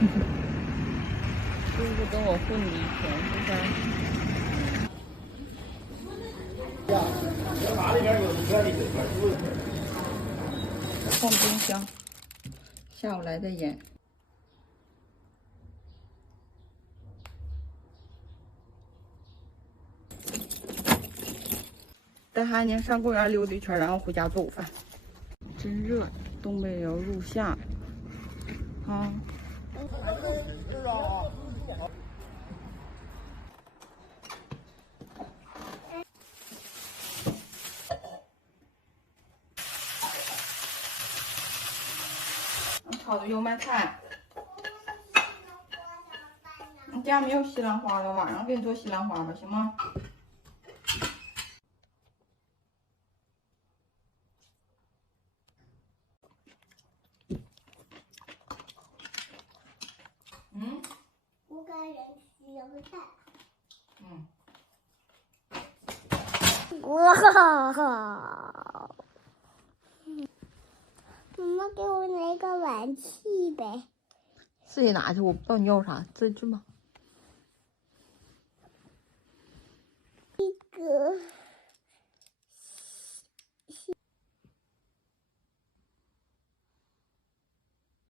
叔叔跟我混了一天，是不是？哪里边有你这里的放冰箱，下午来的盐。带哈年上公园溜达一圈，然后回家做午饭。真热，东北也要入夏啊。炒的油麦菜。你家没有西兰花了，晚上给你做西兰花吧，行吗？嗯。我给人吃油菜。嗯。哇！妈妈给我拿一个玩具呗。自己拿去，我不知道你要啥，自己去吧。一个。